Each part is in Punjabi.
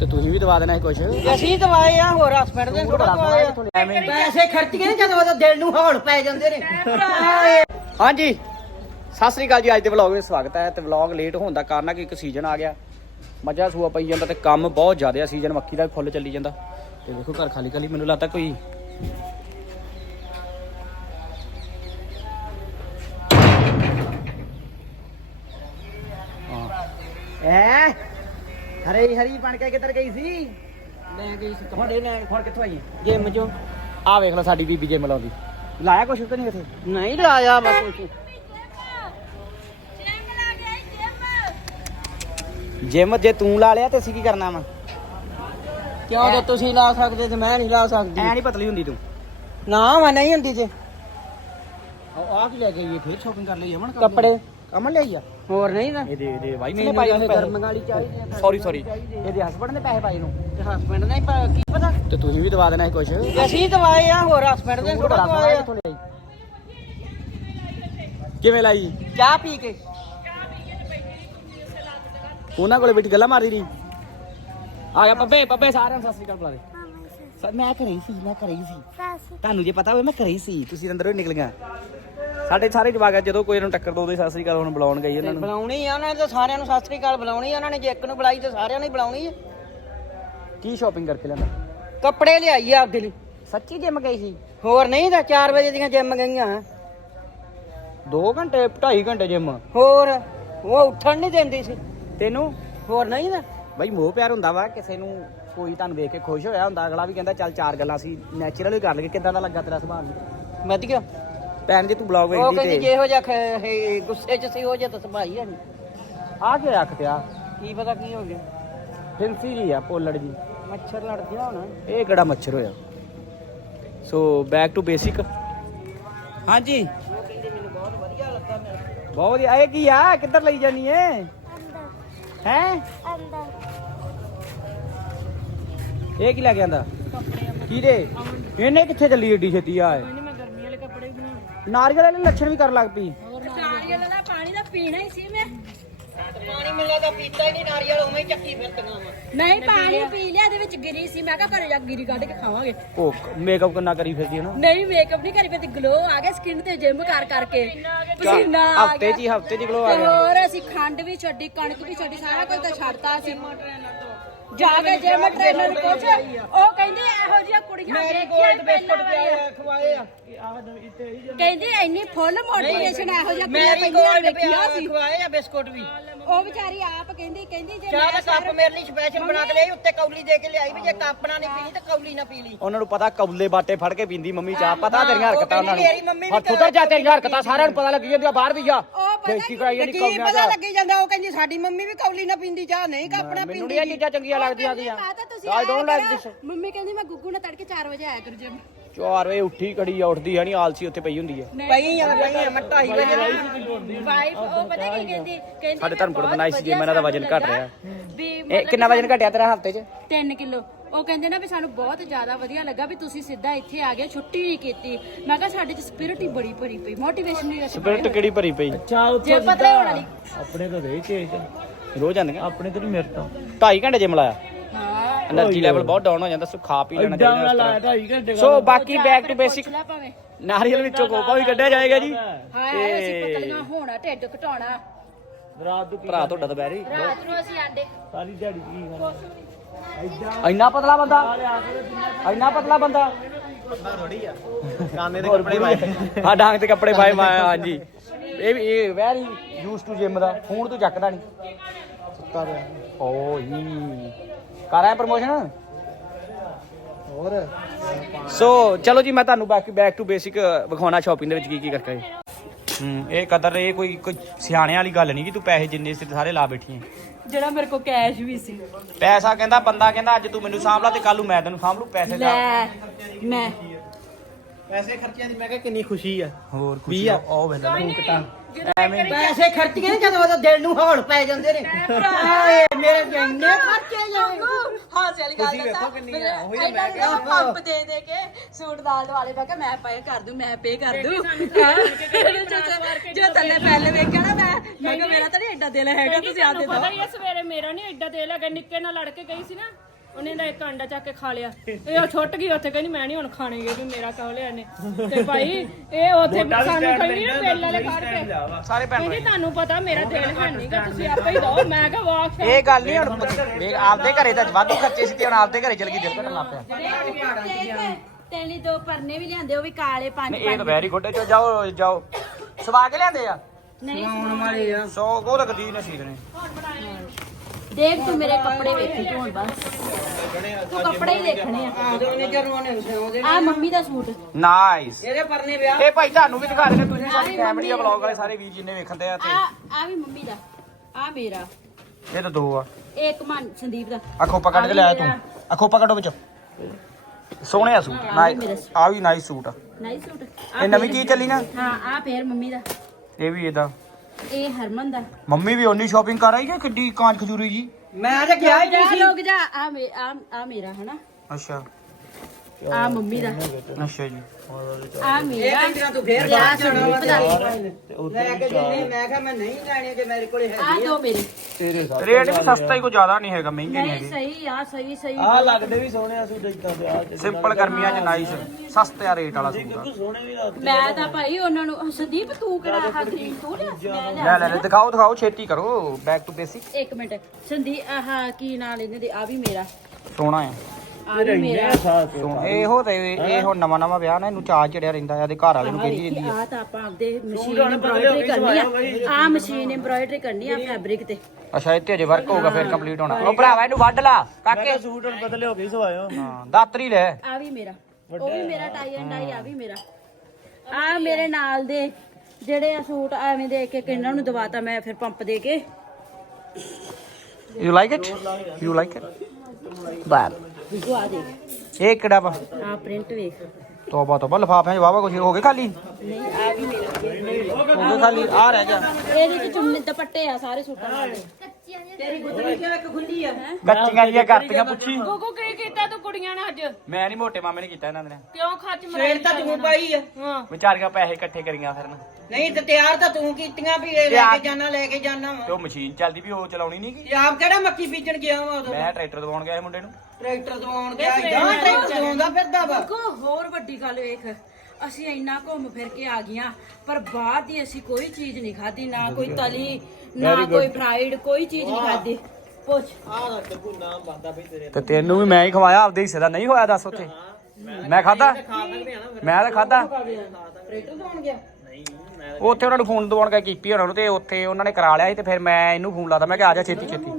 ਤੇ ਤੁਸੀਂ ਵੀ ਦਵਾ ਦੇਣਾ ਸੀ ਕੁਛ? ਅਸੀਂ ਦਵਾਏ ਆ ਹੋਰ ਹਸਪੀਟਲ ਦੇ ਥੋੜਾ ਦਵਾਏ ਆ। ਪੈਸੇ ਖਰਚ ਗਏ ਜਦੋਂ ਉਹਦਾ ਦਿਲ ਨੂੰ ਹੌਲ ਪੈ ਜਾਂਦੇ ਨੇ। ਹਾਂਜੀ। ਸਤਿ ਸ੍ਰੀ ਅਕਾਲ ਜੀ ਅੱਜ ਦੇ ਵਲੌਗ ਵਿੱਚ ਸਵਾਗਤ ਹੈ ਤੇ ਵਲੌਗ ਲੇਟ ਹੋਣ ਦਾ ਕਾਰਨ ਹੈ ਕਿ ਇੱਕ ਸੀਜ਼ਨ ਆ ਗਿਆ। ਮੱਝਾਂ ਸੂਆ ਪਈ ਜਾਂਦਾ ਤੇ ਕੰਮ ਬਹੁਤ ਜ਼ਿਆਦਾ ਆ ਸੀਜ਼ਨ ਮੱਕੀ ਦਾ ਵੀ ਫੁੱਲ ਚੱਲੀ ਜਾਂਦਾ। ਤੇ ਦੇਖੋ ਘਰ ਖਾਲੀ ਖਾਲੀ ਮੈਨੂੰ ਲੱਗਦਾ ਕੋਈ ਹਾਂ। ਐ ਹਰੇ ਹਰੀ ਬਣ ਕੇ ਕਿੱਧਰ ਗਈ ਸੀ? ਲੈ ਗਈ ਸੀ ਤੁਹਾਡੇ ਨਾਲ ਹੁਣ ਕਿੱਥੋਂ ਆਈ ਜਿਮ ਚੋਂ। ਆ ਵੇਖ ਲੈ ਸਾਡੀ ਬੀਬੀ ਜਿਮ ਲਾਉਂਦੀ। ਲਾਇਆ ਕੁਛ ਤਾਂ ਨਹੀਂ ਇੱਥੇ ਨਹੀਂ ਲਾਇਆ ਬਸ ਕੁਛ ਜਿਮ ਜੇ ਤੂੰ ਲਾ ਲਿਆ ਤੇ ਅਸੀਂ ਕੀ ਕਰਨਾ ਵਾ? ਕਿਉਂ ਜੇ ਤੁਸੀਂ ਲਾ ਸਕਦੇ ਤੇ ਮੈਂ ਨਹੀਂ ਲਾ ਸਕਦੀ। ਐ ਨਹੀਂ ਪਤਲੀ ਹੁੰਦੀ ਤੂੰ। ਨਾ ਮੈਂ ਨਹੀਂ ਹੁੰਦੀ ਜੇ। ਆ ਕੀ ਲੈ ਕੇ ਆਈਏ ਫਿਰ ਸ਼ਾਪਿੰਗ ਕਰ ਲਈ ਅਮਨ ਕੱਪੜੇ। ਅਮਨ ਲਈ ਆ? ਹੋਰ ਨਹੀਂ ਨਾ ਇਹ ਦੇ ਦੇ ਬਾਈ ਮੈਨੂੰ ਪਾਈ ਪੈਸੇ ਗਰਮ ਗਾਲੀ ਚਾਹੀਦੀ ਆ ਸੌਰੀ ਸੌਰੀ ਇਹਦੇ ਹਸਬੰਡ ਨੇ ਪੈਸੇ ਪਾਏ ਨੂੰ। ਤੇ ਹਸਬੰਡ ਨੇ ਕੀ ਪਤਾ? ਤੇ ਤੁਸੀਂ ਵੀ ਦਵਾ ਦੇਣਾ ਸੀ ਕੁਛ। ਅਸੀਂ ਦਵਾਏ ਆ ਹੋਰ ਹਸਬੰਡ ਦੇ ਥੋੜਾ ਦਵਾਏ ਆ ਕਿਵੇਂ ਲਾਈ? ਚਾਹ ਪੀ ਕੇ। ਉਹਨਾਂ ਕੋਲੇ ਬੈਠੀ ਗੱਲਾਂ ਮਾਰਦੀ ਰਹੀ। ਆ ਗਿਆ ਪੱਪੇ ਪੱਪੇ ਸਾਰਿਆਂ ਨੂੰ ਸਤਿ ਸ੍ਰੀ ਅਕਾਲ ਬੁਲਾ ਦੇ। ਸ- ਮੈਂ ਘਰੇ ਸੀ ਮੈਂ ਘਰੇ ਸੀ। ਤੁਹਾਨੂੰ ਜੇ ਪਤਾ ਹੋਵੇ ਮੈਂ ਘਰੇ ਸੀ। ਤੁਸੀਂ ਅੰਦਰੋਂ ਹੀ ਨਿਕਲ ਗਿਆ ਸਾਡੇ ਸਾਰੇ ਜਵਾਕ ਆ, ਜਦੋਂ ਕੋਈ ਇਹਨੂੰ ਟੱਕਰ ਦੋ ਉਹਦੇ ਸਤਿ ਸ੍ਰੀ ਅਕਾਲ ਹੁਣ ਬੁਲਾਉਣ ਗਈ ਇਹਨਾਂ ਨੂੰ। ਬੁਲਾਉਣੀ ਆ ਉਹਨਾਂ ਨੇ ਤਾਂ ਸਾਰਿਆਂ ਨੂੰ ਸਤਿ ਸ੍ਰੀ ਅਕਾਲ ਬੁਲਾਉਣੀ ਆ ਉਹਨਾਂ ਨੇ ਜੇ ਇੱਕ ਨੂੰ ਬੁਲਾਈ ਤੇ ਸਾਰਿਆਂ ਨੂੰ ਹੀ ਬੁਲਾਉਣੀ ਆ। ਕੀ ਸ਼ਾਪਿੰਗ ਕਰਕੇ ਲੈਂਦਾ ਕੱਪੜੇ ਲਿਆਈ ਆ ਆਪਦੇ ਲਈ। ਸੱਚੀ ਜਿਮ ਗਈ ਸੀ? ਹੋਰ ਨਹੀਂ ਤਾਂ 4 ਵਜੇ ਦੀਆਂ ਜਿਮ ਗਈਆਂ। 2 ਘੰਟੇ 2.5 ਘੰਟੇ ਜਿਮ ਹੋਰ ਉਹ ਉੱਠਣ ਨਹੀਂ ਦਿੰਦੀ ਸੀ। ਤੈਨੂੰ? ਹੋਰ ਨਹੀਂ ਨਾ ਬਾਈ ਮੋਹ ਪਿਆਰ ਹੁੰਦਾ ਵਾ ਕਿਸੇ ਨੂੰ ਕੋਈ ਤੁਹਾਨੂੰ ਵੇਖ ਕੇ ਖੁਸ਼ ਹੋਇਆ ਹੁੰਦਾ ਅਗਲਾ ਵੀ ਕਹਿੰਦਾ ਚੱਲ ਚਾਰ ਗੱਲਾਂ ਸੀ ਨੈਚੁਰਲ ਹੀ ਕਰ ਲਈਏ ਕਿੱਦਾਂ ਦਾ ਲੱਗਾ ਤੇਰਾ ਸੁਭਾਅ? ਵਧੀਆ। ਭੈਣ ਜੇ ਤੂੰ ਬਲੌਗ ਉਹ ਕਹਿੰਦੀ ਵੇਖਦੀ ਤੇ ਜਿਹੋ ਜਿਹਾ ਖ- ਇਹ ਗੁੱਸੇ 'ਚ ਸੀ ਉਹ ਜਿਹਾ ਤਾਂ ਸੁਭਾਅ ਹੀ ਨਹੀਂ ਆ ਕੇ ਰੱਖ ਪਿਆ ਕੀ ਪਤਾ ਕੀ ਹੋ ਗਿਆ। ਫਿੰਸੀ ਜੀ ਆ ਪੋਲੜ ਜੀ। ਮੱਛਰ ਲੜ ਗਿਆ ਹੋਣਾ। ਇਹ ਕਿਹੜਾ ਮੱਛਰ ਹੋਇਆ? ਸੋ ਬੈਕ ਟੂ ਬੇਸਿਕ ਹਾਂਜੀ। ਉਹ ਕਹਿੰਦੀ ਮੈਨੂੰ ਬਹੁਤ ਵਧੀਆ ਲੱਗਾ ਮੈਂ ਬਹੁਤ ਵਧੀਆ। ਇਹ ਕੀ ਆ? ਕਿੱਧਰ ਲਈ ਜਾਨੀ ਏ? ਹੈ? ਇਹ ਕੀ ਲੈ ਕੇ ਆਂਦਾ? ਕੀ ਦੇ? ਇਹਨੇ ਕਿੱਥੇ ਚੱਲੀ ਏਡੀ ਛੇਤੀ ਆ ਗਰਮੀ ਵਾਲੇ ਕੱਪੜੇ ਬਣਾਉਣੇ ਨਾਰੀਅਲ ਵਾਲੇ ਲੱਛਣ ਵੀ ਕਰਨ ਲੱਗ ਪਈ। ਨਾਰੀਅਲ ਦਾ ਪਾਣੀ ਦਾ ਪੀਣਾ ਹੀ ਸੀ ਮੈਂ। ਪਾਣੀ ਮਿਲਿਆ ਤਾਂ ਪੀਤਾ ਹੀ ਨਹੀਂ ਨਾਰੀਅਲ ਉਵੇਂ ਹੀ ਚੱਕੀ ਫਿਰਦੀਆਂ ਵਾ। ਨਹੀਂ ਪਾਣੀ ਪੀ ਲਿਆ ਇਹਦੇ ਵਿੱਚ ਗਿਰੀ ਸੀ। ਮੈਂ ਕਿਹਾ ਘਰੇ ਜਾ ਗਿਰੀ ਕੱਢ ਕੇ ਖਾਵਾਂਗੇ। ਉਹ ਮੇਕਅਪ ਕਿੰਨਾ ਕਰੀ ਫਿਰਦੀ ਹੈ ਨਾ? ਨਹੀਂ ਮੇਕਅਪ ਨਹੀਂ ਕਰੀ ਪਈ ਗਲੋ ਆ ਗਿਆ ਸਕਿਨ ਤੇ ਜਿਮ ਕਰ ਕਰਕੇ। ਪਸੀਨਾ ਆ ਹਫ਼ਤੇ ਗਿਆ। ਚ ਹੀ ਹਫ਼ਤੇ ਚ ਗਲੋ ਆ ਗਿਆ। ਹੋਰ ਅਸੀਂ ਖੰਡ ਵੀ ਛੱਡੀ ਕਣਕ ਵੀ ਛੱਡੀ ਸਾਰਾ ਕੁਝ ਤਾਂ ਛੱਡਤਾ ਸੀ ਜਾ ਕੇ ਜਿਮ ਟ੍ਰੇਨਰ ਨੂੰ ਪੁੱਛ ਉਹ ਕਹਿੰਦੇ ਇਹੋ ਜਿਹੀਆਂ ਕੁੜੀਆਂ ਦੇਖੀਆਂ ਪਹਿਲਾਂ ਵਾਲੀਆਂ। ਖਵਾਏ ਆ। ਕਹਿੰਦੀ ਇੰਨੀ ਫੁੱਲ ਮੋਟੀਵੇਸ਼ਨ ਇਹੋ ਜਿਹੀਆਂ ਕੁੜੀਆਂ ਮੈਰੀ ਪਹਿਲਾਂ ਗੋਲਡ ਵੇਖੀਆਂ ਸੀ। ਖਵਾਏ ਆ ਬਿਸਕੁਟ ਵੀ। ਉਹ ਵਿਚਾਰੀ ਆਪ ਕਹਿੰਦੀ ਕਹਿੰਦੀ ਜੇ ਚਾਹ ਦਾ ਮੈਂ ਕੱਪ ਮੇਰੇ ਲਈ ਸਪੈਸ਼ਲ ਬਣਾ ਕੇ ਲਈ ਉੱਤੇ ਕੌਲੀ ਦੇ ਕੇ ਲਿਆਈ ਵੀ ਜੇ ਕੱਪ ਨਾਲ ਨਹੀਂ ਪੀਣੀ ਤਾਂ ਕੌਲੀ ਨਾ ਪੀ ਲਈ। ਉਹਨਾਂ ਨੂੰ ਪਤਾ ਕੌਲੇ ਬਾਟੇ ਫੜ ਕੇ ਪੀਂਦੀ ਮੰਮੀ ਚਾਹ ਪਤਾ ਤੇਰੀਆਂ ਹਰਕਤਾਂ ਉਹਨਾਂ ਨੂੰ। ਹੱਥ ਉਧਰ ਜਾ ਤੇਰੀਆਂ ਹਰਕਤਾਂ ਸਾਰਿਆਂ ਨੂੰ ਪਤਾ ਲੱਗੀ ਜਾਂਦੀਆਂ ਬਾਹਰ ਵੀ ਜਾ। ਉਹ ਪਤਾ ਜਾਂਦੀ ਕੀ ਪਤਾ ਲੱਗੀ ਜਾਂਦਾ ਉਹ ਕਹਿੰਦੀ ਸਾਡੀ ਮੰਮੀ ਵੀ ਕੌਲੀ ਨਾ ਪੀਂਦੀ ਚਾਹ ਨਹੀਂ ਕੱਪਣਾ ਮੈਨੂੰ ਪੀਂਦੀ ਨਹੀਂ ਇਹ ਚੀਜ਼ਾਂ ਚੰਗੀਆਂ ਲੱਗਦੀਆਂ ਦੀਆਂ। ਮਾਤਾ ਤੁਸੀਂ I don't like this mummy ਕਹਿੰਦੀ ਮੈਂ ਗੁੱਗੂ ਨਾਲ ਤੜਕੇ 4 ਵਜੇ ਆਇਆ ਕਰ ਜਿਮ 4 ਵਜੇ ਉੱਠੀ ਕੜੀ ਆ ਉੱਠਦੀ ਹੈ ਨਹੀਂ ਆਲਸੀ ਉੱਥੇ ਪਈ ਹੁੰਦੀ ਹੈ। ਪਈ ਆ ਪਈ ਆ ਮੈਂ ਢਾਈ ਵਜੇ ਵਾਈਫ ਉਹ ਪਤਾ ਕੀ ਕਹਿੰਦੀ ਕਹਿੰਦੀ ਸਾਡੇ ਧਰਮਪੁਰ ਬਣਾਈ ਸੀ ਜਿਮ ਇਹਨਾਂ ਦਾ ਵਜਨ ਘਟ ਰਿਹਾ। ਵੀ ਇਹ ਕਿੰਨਾ ਵਜਨ ਘਟਿਆ ਤੇਰਾ ਹਫ਼ਤੇ 'ਚ? 3 ਕਿਲੋ। ਉਹ ਕਹਿੰਦੇ ਨਾ ਵੀ ਸਾਨੂੰ ਬਹੁਤ ਜ਼ਿਆਦਾ ਵਧੀਆ ਲੱਗਾ ਵੀ ਤੁਸੀਂ ਸਿੱਧਾ ਇੱਥੇ ਆ ਗਏ ਛੁੱਟੀ ਨਹੀਂ ਕੀਤੀ। ਮੈਂ ਕਿਹਾ ਸਾਡੇ ਚ ਸਪਿਰਿਟ ਹੀ ਬੜੀ ਭਰੀ ਪਈ ਮੋਟੀਵੇਸ਼ਨ ਨਹੀਂ ਰੱਖੀ ਸਪਿਰਿਟ ਕਿਹੜੀ ਭਰੀ ਪਈ? ਜੇ ਪਤਲੇ ਹੋਣ ਵਾਲੀ ਆਪਣੇ ਤਾਂ ਦੇ ਤੇਜ ਰੋਜ਼ ਜਾਂਦੀਆਂ ਆਪਣੇ ਤੇ ਨਹੀਂ ਮੇਰੇ ਤੋਂ। 2.5 ਘੰਟੇ ਜਿਮ ਲਾਇਆ? એનર્ਜੀ ਲੈਵਲ ਬਹੁਤ ਡਾਊਨ ਹੋ ਜਾਂਦਾ ਸੋ ਖਾ ਪੀ ਲੈਣਾ ਐਡਾ ਵਾਲਾ ਲਾਇਆ 2.5 ਘੰਟੇ ਸੋ ਬਾਕੀ ਬੈਕ ਟੂ ਬੇਸਿਕ ਨਾਰੀਅਲ ਵਿੱਚੋਂ ਕੋਕਾ ਵੀ ਕੱਢਿਆ ਜਾਏਗਾ ਜੀ। ਹਾਂ ਅਸੀਂ ਪਤਲੀਆਂ ਹੋਣਾ ਢਿੱਡ ਘਟਾਉਣਾ। ਰਾਤ ਨੂੰ ਭਰਾ ਤੁਹਾਡਾ ਦੁਪਹਿਰੇ? ਰਾਤ ਨੂੰ ਅਸੀਂ ਆਂਡੇ। ਸਾਰੀ ਦਿਹਾੜੀ ਕੀ ਖਾਣਾ ਇੰਨਾ ਪਤਲਾ ਬੰਦਾ? ਇੰਨਾ ਪਤਲਾ ਬੰਦਾ? ਪਤਲਾ ਥੋੜੀ ਆ। ਕਾਨੇ ਦੇ ਕੱਪੜੇ ਪਾਏ। ਹਾਂ ਡਾਂਗ ਤੇ ਕੱਪੜੇ ਪਾਏ ਹਾਂਜੀ। ਇਹ ਵੀ ਇਹ ਵੈਰੀ ਯੂਜ਼ ਟੂ ਜਿਮ ਦਾ ਫੋਨ ਤੂੰ ਚੱਕਦਾ ਨਹੀਂ। ਸੁੱਤਾ ਰਿਹਾ। ਓ ਹੀ ਕਰ ਆਇਆ ਪ੍ਰਮੋਸ਼ਨ ਹੋਰ? ਸੋ ਚਲੋ ਜੀ ਮੈਂ ਤੁਹਾਨੂੰ ਬਾਕੀ ਬੈਕ ਟੂ ਬੇਸਿਕ ਵਿਖਾਉਣਾ ਸ਼ਾਪਿੰਗ ਦੇ ਵਿੱਚ ਕੀ ਕੀ ਕਰਕੇ ਹੂੰ ਇਹ ਕਦਰ ਇਹ ਕੋਈ ਕੋਈ ਸਿਆਣਿਆਂ ਵਾਲੀ ਗੱਲ ਨਹੀਂ ਕਿ ਤੂੰ ਪੈਸੇ ਜਿੰਨੇ ਸੀ ਸਾਰੇ ਲਾ ਬੈਠੀ ਹੈ ਜਿਹੜਾ ਮੇਰੇ ਕੋਲ ਕੈਸ਼ ਵੀ ਸੀ। ਪੈਸਾ ਕਹਿੰਦਾ ਬੰਦਾ ਕਹਿੰਦਾ ਅੱਜ ਤੂੰ ਮੈਨੂੰ ਸਾਂਭ ਲਾ ਤੇ ਕੱਲ ਨੂੰ ਮੈਂ ਤੈਨੂੰ ਸਾਂਭ ਲੂ ਪੈਸੇ ਦਾ ਲੈ ਮੈਂ ਪੈਸੇ ਖਰਚਿਆਂ ਦੀ ਮੈਂ ਕਿਹਾ ਕਿੰਨੀ ਖੁਸ਼ੀ ਆ। ਹੋਰ ਵੀਹ ਆ। ਉਹ ਬੰਦਾ ਮੁਕਟਾਂ ਐਵੇਂ ਪੈਸੇ ਖਰਚ ਗਏ ਜਦੋਂ ਉਹਦਾ ਦਿਲ ਨੂੰ ਹੌਲ ਪੈ ਜਾਂਦੇ ਨੇ। ਹਾਏ ਮੇਰੇ ਇੰਨੇ ਖਰਚੇ ਜਾਏ ਹਾਸੇ ਵਾਲੀ ਤੁਸੀਂ ਵੇਖੋ ਕਿੰਨੀ ਆ ਉਹੀ ਮੈਂ ਕਿਹਾ। ਪੰਪ ਦੇ ਦੇ ਕੇ ਸੂਟ ਦਾਲ ਵਾਲੇ ਮੈਂ ਕਿਹਾ ਮੈਂ ਪੇ ਕਰ ਦੂੰ ਮੈਂ ਪੇ ਕਰ ਦੂੰ। ਜੋ ਥੱਲੇ ਪਹਿਲੇ ਵੇਖਿਆ ਨਾ ਮੈਂ ਮੈਂ ਕਿਹਾ ਮੇਰਾ ਤਾਂ ਨਹੀਂ ਐਡਾ ਦਿਲ ਹੈਗਾ ਤੁਸੀਂ ਆ ਦੇ ਤੁਹਾਨੂੰ ਪਤਾ ਹੀ ਆ ਸਵੇਰੇ ਮੇਰਾ ਨਹੀਂ ਐਡਾ ਦੇ ਲੱਗਾ ਨਿੱਕੇ ਨਾਲ ਲੜ ਕੇ ਗਈ ਸੀ ਨਾ। ਉਹਨੇ ਦਾ ਇੱਕ ਅੰਡਾ ਚੱਕ ਕੇ ਖਾ ਲਿਆ। ਇਹ ਉਹ ਛੁੱਟ ਗਈ ਉੱਥੇ ਕਹਿੰਦੀ ਮੈਂ ਨਹੀਂ ਹੁਣ ਖਾਣਗੇ ਵੀ ਮੇਰਾ ਕਹੋ ਲਿਆ ਨੇ ਤੇ ਭਾਈ ਇਹ ਉੱਥੇ ਸਾਨੂੰ ਕਹਿੰਦੀ ਨਾ ਬੇਲ ਵਾਲੇ ਫੜ ਕੇ। ਸਾਰੇ ਭੈਣ ਕਹਿੰਦੀ ਤੁਹਾਨੂੰ ਪਤਾ ਮੇਰਾ ਦਿਲ ਹੈ ਨਹੀਂਗਾ ਤੁਸੀਂ ਆਪੇ ਹੀ ਦੋ ਮੈਂ ਕਿਹਾ ਵਾਹ ਇਹ ਗੱਲ ਨਹੀਂ ਹੁਣ ਵੇਖ ਆਪਦੇ ਘਰੇ ਤਾਂ ਵਾਧੂ ਖਰਚੇ ਸੀ ਤੇ ਹੁਣ ਆਪਦੇ ਘਰੇ ਚਲ ਗਈ ਦਿਲ ਘਟਣ ਲੱਗ ਪਿਆ। ਤੇਲੀ ਦੋ ਪਰਨੇ ਵੀ ਲਿਆਂਦੇ ਉਹ ਵੀ ਕਾਲੇ ਪੰਜ ਨਹੀਂ ਇਹ ਤਾਂ ਵੈਰੀ ਗੁੱਡ ਚੋ ਜਾਓ ਜਾਓ। ਸਵਾ ਕੇ ਲਿਆਂਦੇ ਆ? ਨਹੀਂ ਵਾਲੇ ਆ। ਸੋ ਉਹ ਤਾਂ ਗਦੀ ਨੇ। ਸੀਦਨੇ ਦੇਖ ਤੂੰ ਮੇਰੇ ਕੱਪੜੇ ਵੇਖੀ ਤੂੰ ਹੁਣ ਬਸ। ਤੂੰ ਕੱਪੜੇ ਹੀ ਦੇਖਣੇ ਆ। ਆਦੋਂ ਨੇ ਜਰਵਾਨੇ ਉਹਦੇ ਆ ਮੰਮੀ ਦਾ ਸੂਟ। ਨਾਈਸ ਇਹਦੇ ਪਰਨੇ ਵਿਆਹ। ਇਹ ਭਾਈ ਤੁਹਾਨੂੰ ਵੀ ਦਿਖਾ ਦੇਣੇ ਤੁਸੀਂ ਸਾਡੀ ਫੈਮਿਲੀ ਵਲੌਗ ਵਾਲੇ ਸਾਰੇ ਵੀਰ ਜਿੰਨੇ ਵੇਖਣ ਦੇ ਆ ਤੇ। ਆ ਆ ਵੀ ਮੰਮੀ ਦਾ ਆ ਮੇਰਾ। ਇਹ ਤਾਂ ਦੋ ਆ। ਇਹ ਇੱਕ ਮਨ ਸੰਦੀਪ ਦਾ। ਆ ਖੋਪਾ ਕੱਢ ਕੇ ਲਿਆਇਆ ਤੂੰ। ਆ ਖੋਪਾ ਕੱਢੋ ਵਿੱਚ। ਸੋਹਣੇ ਆ ਸੂਟ। ਨਾਈਸ ਆ ਵੀ ਨਾਈਸ ਸੂਟ ਆ। Nice suit. ਇਹ ਨਵੀਂ ਚੀਜ਼ ਚੱਲੀ ਨਾ? ਹਾਂ ਆ ਫੇਰ ਮੰਮੀ ਦਾ। ਇਹ ਵੀ ਇਹਦਾ। ਇਹ ਹਰਮਨ ਦਾ। ਮੰਮੀ ਵੀ ਓਨੀ ਸ਼ਾਪਿੰਗ ਕਰ ਆਈ ਕਿ ਕਿੱਡੀ ਕਾਂਚ ਖਜੂਰੀ ਜੀ? ਮੈਂ ਤਾਂ ਗਿਆ ਹੀ ਜਾ ਨਹੀਂ ਸੀ ਲੋਕ ਜਾ ਆ ਮੇ ਆ ਆ ਮੇਰਾ ਹਨਾ? ਅੱਛਾ। ਆ ਮੰਮੀ ਦਾ। ਅੱਛਾ ਜੀ। ਆ ਮੇਰਾ। ਤੂੰ ਫੇਰ ਆ ਬਾਹਰ ਸੰਦੀਪ ਦਾ ਲੈ ਕੇ? ਜਿੰਨੇ ਮੈਂ ਕਿਹਾ ਮੈਂ ਨਹੀਂ ਲੈਣੇ ਜੇ ਮੇਰੇ ਕੋਲੇ ਹੈ ਆ ਦੋ ਮੇਰੇ। ਰੇਟ ਵੀ ਸਸਤਾ ਹੀ ਕੋਈ ਜ਼ਿਆਦਾ ਨਹੀਂ ਹੈਗਾ ਮਹਿੰਗੇ ਨਹੀਂ ਨਹੀਂ ਹੈਗੇ। ਸਹੀ ਆ ਸਹੀ ਸਹੀ। ਆ ਲੱਗਦੇ ਵੀ ਸੋਹਣੇ ਆ ਸੂਟ ਇਦਾਂ ਦੇ ਆ ਸਿੰਪਲ ਗਰਮੀਆਂ 'ਚ ਨਾਈਸ ਸਸਤੇ ਰੇਟ ਵਾਲਾ ਸੂਟ ਆ। ਸੋਹਣੇ ਵੀ ਲੱਗਦੇ। ਮੈਂ ਤਾਂ ਭਾਈ ਉਹਨਾਂ ਨੂੰ ਸੰਦੀਪ ਤੂੰ ਕਿਹੜਾ ਆਹ ਗ੍ਰੀਨ ਤੂੰ ਲਿਆ? ਸੀ? ਮੈਂ ਲਿਆ ਲੈ ਲੈ ਲੈ ਦਿਖਾਓ ਦਿਖਾਓ ਛੇਤੀ ਕਰੋ ਬੈਕ ਟੂ ਬੇਸਿਕ ਇੱਕ ਮਿੰਟ। ਸੰਦੀਪ ਆਹ ਕੀ ਨਾਲ ਇਹਨੇ ਦੇ ਆ ਵੀ ਮੇਰਾ। ਸੋਹਣਾ ਆ। ਆ ਵੀ ਮੇਰਾ ਸੋਹਣਾ ਇਹੋ ਤੇ ਇਹੋ ਨਵਾਂ ਨਵਾਂ ਵਿਆਹ ਨਾ ਇਹਨੂੰ ਚਾਹ ਚੜਿਆ ਰਹਿੰਦਾ ਆ ਇਹਦੇ ਘਰ ਵਾਲੇ ਨੂੰ ਕਹਿੰਦੀ ਰਹਿੰਦੀ ਆ। ਆ ਤਾਂ ਆਪਾਂ ਆਪਦੇ ਮਸ਼ੀਨ ਐਮਬ੍ਰਾਇਡਰੀ ਕਰਨੀ ਆ। ਆ ਮਸ਼ੀਨ ਐਮਬ੍ਰਾਇਡਰੀ ਕਰਨੀ ਆ ਫੈਬਰਿਕ ਤੇ। ਅੱਛਾ ਇੱਥੇ ਅਜੇ ਵਰਕ ਹੋਊਗਾ ਫਿਰ ਕੰਪਲੀਟ ਹੋਣਾ। ਉਹ ਭਰਾਵਾ ਇਹਨੂੰ ਵੱਢ ਲਾ ਕਾਕੇ। ਸੂਟ ਹੁਣ ਬਦਲੇ ਹੋ ਗਏ ਸਵਾਇਓ ਹਾਂ ਦਾਤਰੀ ਲੈ। ਆ ਵੀ ਮੇਰਾ ਉਹ ਵੀ ਮੇਰਾ ਟਾਈ ਐਂਡ ਡਾਈ ਆ ਵੀ ਮੇਰਾ। ਆ ਮੇਰੇ ਨਾਲ ਦੇ ਜਿਹੜੇ ਆ ਸੂਟ ਐਵੇਂ ਦੇ ਕੇ ਕਿੰਨਾਂ ਨੂੰ ਦਵਾਤਾ ਮੈਂ ਫਿਰ ਪੰਪ ਦੇ ਕੇ। You like it you like it ਬਾਰ ਤੂੰ ਆ ਦੇਖ ਇਹ ਕਿਹੜਾ ਵਾ? ਆ ਪ੍ਰਿੰਟ ਵੇਖ। ਤੋਬਾ ਤੋਬਾ ਲਫਾਫਿਆਂ 'ਚ ਵਾਵਾ ਕੁਝ ਹੋ ਗਏ ਖਾਲੀ? ਨਹੀਂ ਆ ਵੀ ਮੇਰਾ ਹੋ ਗਏ ਖਾਲੀ ਆ ਰਹਿ ਗਿਆ ਇਹਦੇ ਚ ਚੁੰਨੀ ਦੁਪੱਟੇ ਆ ਸਾਰੇ ਸੂਟਾਂ ਨਾਲ ਤੇਰੀ ਗੁੱਤਰੀ ਕਿਹਾ ਇੱਕ ਖੁੱਲੀ ਆ। ਕੱਚੀਆਂ ਜੀਆਂ ਕਰਤੀਆਂ ਪੁੱਛੀ। ਗੋਗੋ ਕੀ ਕੀਤਾ ਤੂੰ ਕੁੜੀਆਂ ਨੇ ਅੱਜ? ਮੈਂ ਨਹੀਂ ਮੋਟੇ ਮਾਮੇ ਨੇ ਕੀਤਾ ਇਹਨਾਂ ਨੇ ਕਿਉਂ ਖੱਚ ਸਵੇਰ ਤਾਂ ਤੂੰ ਪਾਈ ਆ। ਹਾਂ। ਵਿਚਾਰੀਆਂ ਪੈਸੇ ਇਕੱਠੇ ਕਰੀਆਂ ਫਿਰਨ। ਨਹੀਂ ਤੇ ਤਿਆਰ ਤਾਂ ਤੂੰ ਕੀਤੀਆਂ ਵੀ ਇਹ ਲੈ ਕੇ ਜਾਣਾ ਲੈ ਕੇ ਜਾਣਾ ਤੇ ਉਹ ਮਸ਼ੀਨ ਚੱਲਦੀ ਵੀ ਉਹ ਚਲਾਉਣੀ ਨਹੀਂ ਤੇ ਆਪ ਕਿਹੜਾ ਮੱਕੀ ਬੀਜਣ ਗਿਆ ਵਾ ਉਦੋਂ? ਮੈਂ ਟਰੈਕਟਰ ਦਵਾਉਣ ਗਿਆ ਸੀ ਮੁੰਡੇ ਨੂੰ। ਟਰੈਕਟਰ ਦਵਾਉਣ ਗਿਆ ਜਾਂ ਟਰੈਕਟਰ ਦਵਾਉਂਦਾ ਫਿਰਦਾ ਵਾ। ਕੋ ਹੋਰ ਵੱਡੀ ਗੱਲ ਵੇਖ। ਅਸੀਂ ਇੰਨਾ ਘੁੰਮ ਫਿਰ ਕੇ ਆ ਗਈਆਂ ਪਰ ਬਾਹਰ ਦੀ ਅਸੀਂ ਕੋਈ ਚੀਜ਼ ਨਹੀਂ ਖਾਧੀ ਨਾ ਕੋਈ ਤਲੀ ਨਾ ਕੋਈ ਫਰਾਈਡ ਕੋਈ ਚੀਜ਼ ਨਹੀਂ ਖਾਧੀ। ਪੁੱਛ। ਤੇ ਤੈਨੂੰ ਵੀ ਮੈਂ ਹੀ ਖਵਾਇਆ ਆਪਦੇ ਹਿੱਸੇ ਦਾ ਨਹੀਂ ਹੋਇਆ ਦੱਸ ਉੱਥੇ। ਮੈਂ ਖਾਦਾ ਮੈਂ ਤਾਂ ਖਾਦਾ ਟਰੈਕਟਰ ਦਵਾਉਣ ਗਿਆ? ਉੱਥੇ ਉਹਨਾਂ ਨੂੰ ਫੋਨ ਦਵਾਉਣ ਗਿਆ ਕੀਪੀ ਉਹਨਾਂ ਨੂੰ ਤੇ ਉੱਥੇ ਉਹਨਾਂ ਨੇ ਕਰਾ ਲਿਆ ਸੀ ਤੇ ਫਿਰ ਮੈਂ ਇਹਨੂੰ ਫੋਨ ਲਾਦਾ ਮੈਂ ਕਿਹਾ ਆ ਜਾ ਛੇਤੀ ਛੇਤੀ।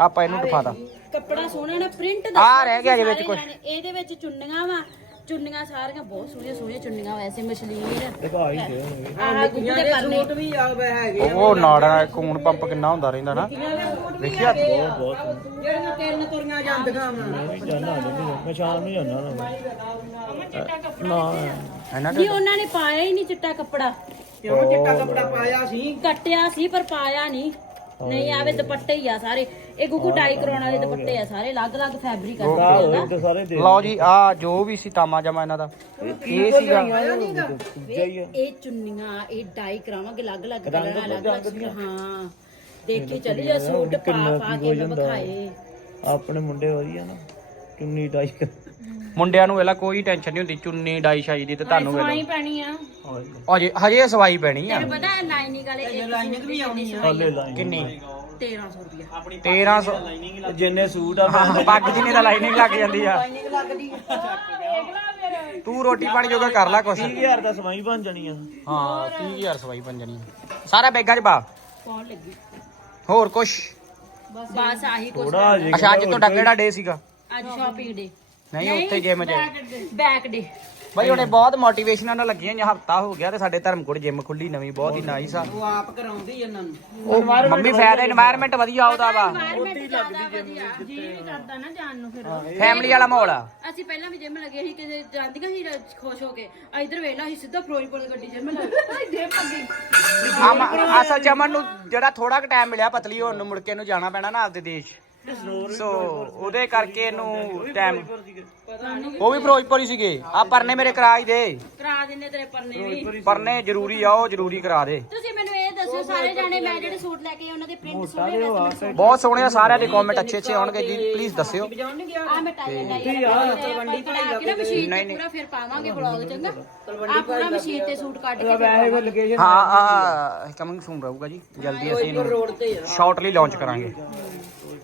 ਆਪਾਂ ਇਹਨੂੰ ਦਿਖਾਦਾ ਕੱਪੜਾ ਸੋਹਣਾ ਨਾ ਪ੍ਰਿੰਟ ਆਹ ਰਹਿ ਗਿਆ ਇਹਦੇ ਵਿੱਚ ਕੁਛ। ਇਹਦੇ ਵਿੱਚ ਚੁੰਨੀਆਂ ਵਾ ਚੁੰਨੀਆਂ ਸਾਰੀਆਂ ਬਹੁਤ ਸੋਹਣੀਆਂ ਸੋਹਣੀਆਂ ਚੁੰਨੀਆਂ ਵੈਸੇ ਦੇ ਹੋਣਗੇ ਆਹ ਗੁੱਗੂ ਦੇ ਪਰਨੇ ਸੂਟ ਵੀ ਆ ਵੇ ਹੈਗੇ ਉਹ ਨਾੜਾ ਖੂਨ ਪੰਪ ਕਿੰਨਾ ਹੁੰਦਾ ਰਹਿੰਦਾ ਨਾ। ਵੇਖਿਆ? ਜਿਹੜੀਆਂ ਤਿੰਨ ਤੁਰੀਆਂ ਜਾਂਦੀਆਂ ਵਾ। ਜਾਣਾ ਨਹੀਂ ਮੈਂ ਸ਼ਾਮ ਨੂੰ ਜਾਣਾ ਨਾ। ਨਾ ਇਹਨਾਂ ਉਹਨਾਂ ਨੇ ਪਾਇਆ ਹੀ ਨਹੀਂ ਚਿੱਟਾ ਕੱਪੜਾ। ਕਿਉਂ ਚਿੱਟਾ ਕੱਪੜਾ ਪਾਇਆ ਸੀ? ਕੱਟਿਆ ਸੀ ਪਰ ਪਾਇਆ ਨਹੀਂ। ਨਹੀਂ ਆਵੇ ਦੁਪੱਟੇ ਹੀ ਆ ਸਾਰੇ। ਇਹ ਗੁੱਗੂ ਡਾਈ ਕਰਾਉਣ ਵਾਲੇ ਦੁਪੱਟੇ ਆ ਸਾਰੇ ਅਲੱਗ-ਅਲੱਗ ਫੈਬਰਿਕ ਆ ਸਾਰੇ ਦੇ ਲਓ ਜੀ ਆ। ਜੋ ਵੀ ਸੀ ਤਾਮਾ ਜਮਾ ਇਹਨਾਂ ਦਾ। ਇਹ ਸੀਗਾ। ਇਹ ਇਹ ਚੁੰਨੀਆਂ ਇਹ ਡਾਈ ਕਰਾਵਾਂਗੇ ਅਲੱਗ-ਅਲੱਗ ਕਲਰ ਅਲੱਗ-ਅਲੱਗ ਹਾਂ ਦੇਖੀ ਚੱਲੀ ਜਾ ਸੂਟ ਪਾ ਪਾ ਕੇ ਮੈਂ ਵਿਖਾਏ। ਆਪਣੇ ਮੁੰਡੇ ਵਧੀਆ ਨਾ ਚੁੰਨੀ ਡਾਈ ਕਰ ਮੁੰਡਿਆਂ ਨੂੰ ਵੇਲਾ ਕੋਈ ਟੈਨਸ਼ਨ ਨਹੀਂ ਹੁੰਦੀ ਚੁੰਨੀ ਡਾਈ ਸ਼ਾਈ ਦੀ ਤੇ ਤੁਹਾਨੂੰ ਵੇਲਾ। ਸਵਾਈ ਪੈਣੀ ਆ। ਅਜੇ ਹਜੇ ਸਵਾਈ ਪੈਣੀ ਆ। ਤੈਨੂੰ ਪਤਾ ਹੈ ਲਾਈਨਿੰਗ ਵਾਲੇ ਇੱਕ ਲਾਈਨਿੰਗ ਵੀ ਆਉਣੀ ਆ। ਹਲੇ ਲਾਈਨ ਕਿੰਨੀ? 1300 ਰੁਪਿਆ 1300 ਜਿੰਨੇ ਸੂਟ ਆ ਹਾਂ, ਪੱਗ ਜਿੰਨੀ ਦਾ ਲਾਈਨਿੰਗ ਲੱਗ ਜਾਂਦੀ ਆ। ਲਾਈਨਿੰਗ ਲੱਗਦੀ ਤੂੰ ਰੋਟੀ ਪਾਣੀ ਜੋਗਾ ਕਰ ਲੈ ਕੁਛ। 30000 ਦਾ ਸਮਾਈ ਬਣ ਜਾਣੀ ਆ। ਹਾਂ 30000 ਸਵਾਈ ਬਣ ਜਾਣੀ ਆ। ਸਾਰਾ ਬੈਗਾਂ 'ਚ ਪਾ। ਕੌਣ ਲੱਗੀ? ਹੋਰ ਕੁਛ? ਬਸ ਆਹੀ ਕੁਛ ਥੋੜਾ ਅੱਛਾ ਅੱਜ ਤੁਹਾਡਾ ਕਿਹੜਾ ਡੇ ਸੀਗਾ? ਅੱਜ ਸ਼ਾਪਿੰਗ ਡੇ ਨਹੀਂ ਉੱਥੇ ਜਿਮ ਚ। ਬੈਕ ਡੇ ਬਾਈ ਉਹਨੇ ਬਹੁਤ ਮੋਟੀਵੇਸ਼ਨਾਂ ਨਾਲ ਲੱਗੀਆਂ ਜਾਂ ਹਫਤਾ ਹੋ ਗਿਆ ਤੇ ਸਾਡੇ ਧਰਮਕੋਟ ਜਿਮ ਖੁੱਲੀ ਨਵੀਂ ਬਹੁਤ ਹੀ ਨਾਈਸ ਆ। ਉਹ ਆਪ ਕਰਾਉਂਦੀ ਇਹਨਾਂ ਨੂੰ। ਉਹ ਮੰਮੀ ਫੈਰ এনवायरमेंट ਵਧੀਆ ਉਹਦਾ ਵਾ। ਉੱਥੇ ਲੱਗਦੀ ਜਿਮ ਜੀ ਵੀ ਕਰਦਾ ਨਾ ਜਾਣ ਨੂੰ ਫਿਰ। ਫੈਮਿਲੀ ਵਾਲਾ ਮਾਹੌਲ ਆ। ਅਸੀਂ ਪਹਿਲਾਂ ਵੀ ਜਿਮ ਲੱਗੇ ਸੀ ਕਿ ਜਾਂਦੀਆਂ ਸੀ ਖੁਸ਼ ਹੋ ਕੇ। ਇਧਰ ਵੇਲਾ ਸੀ ਸਿੱਧਾ ਫਿਰੋਜ਼ਪੁਰ ਗੱਡੀ ਜਿਮ ਲੱਗੀ। ਜਿਮ ਅੱਗੇ ਅਸਲ ਚਮਨ ਨੂੰ ਜਿਹੜਾ ਥੋੜਾ ਕੁ ਟਾਈਮ ਮਿਲਿਆ ਪਤਲੀ ਹੋਣ ਨੂੰ ਮੁੜ ਕੇ ਨੂੰ ਜਾਣਾ ਪੈਣਾ ਨਾ ਆਪਦੇ ਦੇਸ਼। ਸੋ ਉਹਦੇ ਕਰਕੇ ਇਹਨੂੰ ਟਾਈਮ ਉਹ ਵੀ ਫਿਰੋਜ਼ਪੁਰ ਹੀ ਸੀਗੇ। ਆ ਪਰਨੇ ਮੇਰੇ ਕਰਾ ਹੀ ਦੇ। ਕਰਾ ਦਿੰਨੇ ਤੇਰੇ ਪਰਨੇ ਵੀ। ਪਰਨੇ ਜ਼ਰੂਰੀ ਆ ਉਹ ਜ਼ਰੂਰੀ ਕਰਾ ਦੇ। ਤੁਸੀਂ ਮੈਨੂੰ ਇਹ ਦੱਸੋ ਸਾਰੇ ਜਾਣੇ ਮੈਂ ਜਿਹੜੇ ਸੂਟ ਲੈ ਕੇ ਉਹਨਾਂ ਦੇ ਪ੍ਰਿੰਟ ਸੋਹਣੇ ਵੈਸੇ ਬਹੁਤ ਸੋਹਣੇ ਆ ਸਾਰਿਆਂ ਦੇ ਕਮੈਂਟ ਅੱਛੇ ਅੱਛੇ ਆਉਣਗੇ ਜੀ ਪਲੀਜ਼ ਦੱਸਿਓ। ਆ ਮੈਂ ਟਾਈ ਡਾਈ ਵੰਡੀ ਕਢਾ ਕੇ ਨਾ ਮਸ਼ੀਨ ਤੇ ਪੂਰਾ ਫਿਰ ਪਾਵਾਂਗੇ ਬਲੌਗ ਚੰਗਾ। ਆ ਪੂਰਾ ਮਸ਼ੀਨ ਤੇ ਸੂਟ ਕੱਢ ਕੇ ਹਾਂ ਆ ਕਮਿੰਗ ਸੂਨ ਰਹੂਗਾ ਜੀ। ਜਲਦੀ ਅਸੀਂ ਇਹਨੂੰ ਸ਼ਾਰਟਲੀ ਲਾਂਚ ਕਰਾਂਗੇ।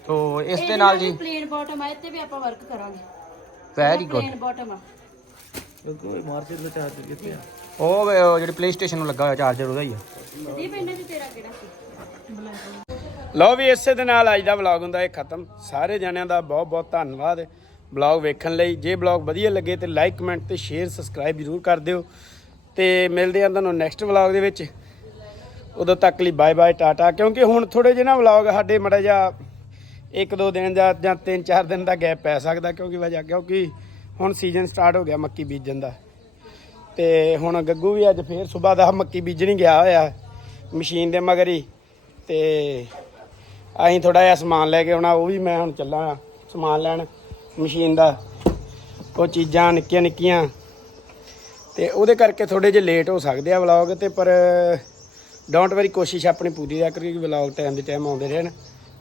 ਤੋ ਇਸ ਦੇ ਨਾਲ ਜੀ ਪਲੇਨ ਬਾਟਮ ਆ ਇੱਥੇ ਵੀ ਆਪਾਂ ਵਰਕ ਕਰਾਂਗੇ। ਵੈਰੀ ਗੁੱਡ ਪਲੇਨ ਬਾਟਮ ਆ। ਕੋਈ ਮਾਰਕੀਟ ਦਾ ਚਾਰਜ ਕਿੱਥੇ ਆ। ਉਹ ਵੇ- ਉਹ ਜਿਹੜੀ ਪਲੇ ਸਟੇਸ਼ਨ ਨੂੰ ਲੱਗਾ ਹੋਇਆ ਚਾਰਜਰ ਉਹਦਾ ਹੀ ਆ। ਸੰਦੀਪ ਇਹਨਾਂ ਚ ਤੇਰਾ ਕਿਹੜਾ ਸੀ? ਲਓ ਵੀ ਇਸੇ ਦੇ ਨਾਲ ਅੱਜ ਦਾ ਵਲੌਗ ਹੁੰਦਾ ਹੈ ਖਤਮ। ਸਾਰੇ ਜਣਿਆਂ ਦਾ ਬਹੁਤ ਬਹੁਤ ਧੰਨਵਾਦ। ਵਲੌਗ ਵੇਖਣ ਲਈ। ਜੇ ਵਲੌਗ ਵਧੀਆ ਲੱਗੇ ਤੇ ਲਾਈਕ ਕਮੈਂਟ ਤੇ ਸ਼ੇਅਰ ਸਬਸਕ੍ਰਾਈਬ ਜ਼ਰੂਰ ਕਰ ਦਿਓ। ਤੇ ਮਿਲਦੇ ਹਾਂ ਤੁਹਾਨੂੰ ਨੈਕਸਟ ਵਲੌਗ ਦੇ ਵਿੱਚ। ਉਦੋਂ ਤੱਕ ਲਈ ਬਾਏ ਬਾਏ ਟਾਟਾ। ਕਿਉਂਕਿ ਹੁਣ ਥੋੜੇ ਜਿਹੇ ਨਾ ਵਲੌਗ ਸਾਡੇ ਮੜਾ ਜਾ ਇੱਕ ਦੋ ਦਿਨ ਦਾ ਜਾਂ ਤਿੰਨ ਚਾਰ ਦਿਨ ਦਾ ਗੈਪ ਪੈ ਸਕਦਾ ਕਿਉਂਕਿ ਵਜ੍ਹਾ ਕਿਉਂਕਿ ਹੁਣ ਸੀਜ਼ਨ ਸਟਾਰਟ ਹੋ ਗਿਆ ਮੱਕੀ ਬੀਜਣ ਦਾ। ਤੇ ਹੁਣ ਗੱਗੂ ਵੀ ਅੱਜ ਫੇਰ ਸਵੇਰ ਦਾ ਮੱਕੀ ਬੀਜਣ ਗਿਆ ਹੋਇਆ ਮਸ਼ੀਨ ਦੇ ਮਗਰ ਹੀ। ਤੇ ਅਸੀਂ ਥੋੜਾ ਜਿਹਾ ਸਮਾਨ ਲੈ ਕੇ ਆਉਣਾ, ਉਹ ਵੀ ਮੈਂ ਹੁਣ ਚੱਲਾਂ ਸਮਾਨ ਲੈਣ ਮਸ਼ੀਨ ਦਾ। ਉਹ ਚੀਜ਼ਾਂ ਨਿੱਕੀਆਂ ਨਿੱਕੀਆਂ। ਤੇ ਉਹਦੇ ਕਰਕੇ ਥੋੜੇ ਜਿਹਾ ਲੇਟ ਹੋ ਸਕਦੇ ਆ ਵਲੌਗ ਤੇ, ਪਰ ਡੋਂਟ ਵਰੀ ਕੋਸ਼ਿਸ਼ ਆਪਣੀ ਪੂਰੀ ਰੱਖ ਕਿ ਵਲੌਗ ਟਾਈਮ ਦੇ ਟਾਈਮ ਆਉਂਦੇ ਰਹਿਣ।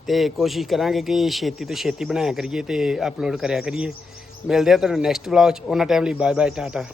ਤੇ ਕੋਸ਼ਿਸ਼ ਕਰਾਂਗੇ ਕਿ ਛੇਤੀ ਤੋਂ ਛੇਤੀ ਬਣਾਇਆ ਕਰੀਏ ਤੇ ਅਪਲੋਡ ਕਰਿਆ ਕਰੀਏ। ਮਿਲਦੇ ਆ ਤੁਹਾਨੂੰ ਨੈਕਸਟ ਵਲੌਗ 'ਚ। ਉਹਨਾਂ ਟਾਈਮ ਲਈ ਬਾਏ ਬਾਏ ਟਾਟਾ।